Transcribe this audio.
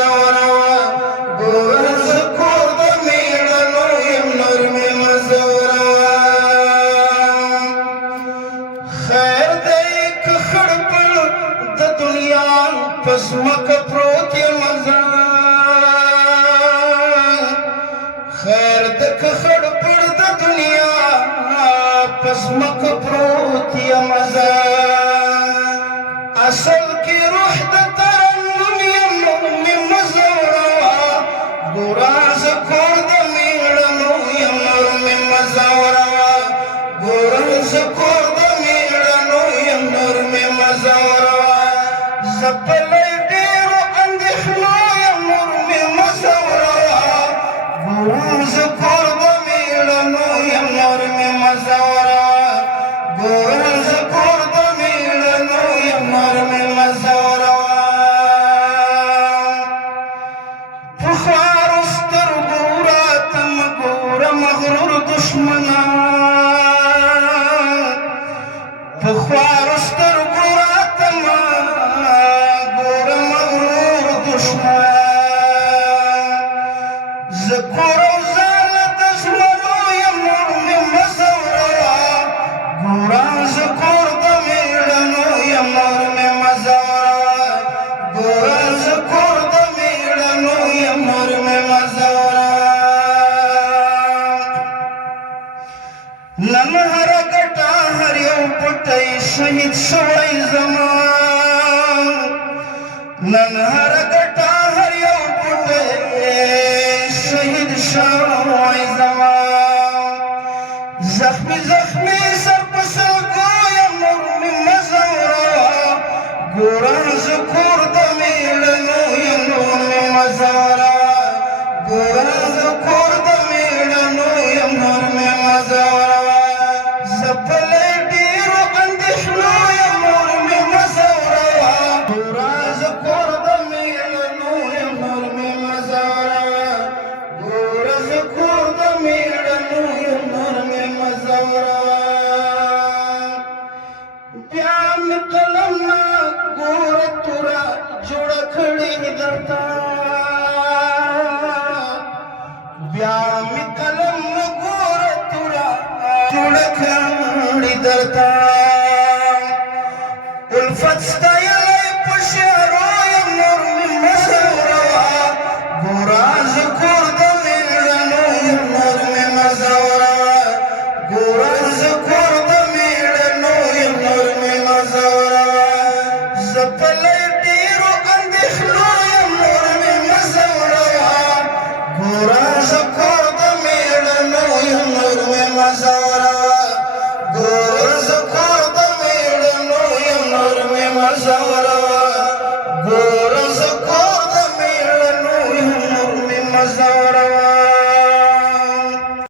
مزوروا ګوره زه کور د مېړنو یم نور مې مزوروا خیر دی که خړ پړ د دنیا په ځمکه پروت یم زه خیر د که خړ پړ د دنیا په ځمکه پروت یم زه اصل کې روح د ترنم یم نور مې مزوروا ګوره زه کور د مېړنو یم نور مې مزوروا ګوره زه کور د مېړنو یم نور مې مزوروا زه په لږ ډېرو اندېښنو یم نور مې مزوروا ګوره زه کور د مېړنو یم نور مې مزوروا ګوره زه کور د مېړنو یم نور مې مزوروا پخوارو سترګو راته مه ګوره مغرور دښمنان پخوارو سترګو راته مه ګوره مغرور دښمن زه کور او ځاله د ژمنو یم نور مې مزوروا ګوره زه کور د مېړنو یم نور مې مزوروا ګوره زه کور د مېړنو یم نور مې مزوروا نن هره ګټه هر یو پټی شهید شوی زما نن هره ګټه هر یو پټی شهید شوی زما زخمی زخمی سر په سلګو یم نور مې مزوروا ګوره زه کور د مېړنو یم نور مې مزوروا ګوره زه کور د مېړنو یم نور مې مزوروا زه په لږ ډېرو اندېښنو یم نور مې مزوروا ګوره زه کور د مېړنو یم نور مې مزوروا ګوره زه کور د مېړنو یم نور مې مزوروا بیا مې قلم نه ګوره توره جوړه کړې درته بیا مې قلم نه ګوره توره جوړه کړې درته الفت ستایلی په شعرو یم نور مې مزوروا ګوره زه کور د مېړنو یم نور مې مزوروا ګوره زه کور د مېړنو یم نور مې مزوروا زه په لږ ډېرو اندېښنو یم نور مې مزوروا ګوره زه کور د مېړنو یم نور مې مزوروا ګوره زه کور د مېړنو یم نور مې مزوروا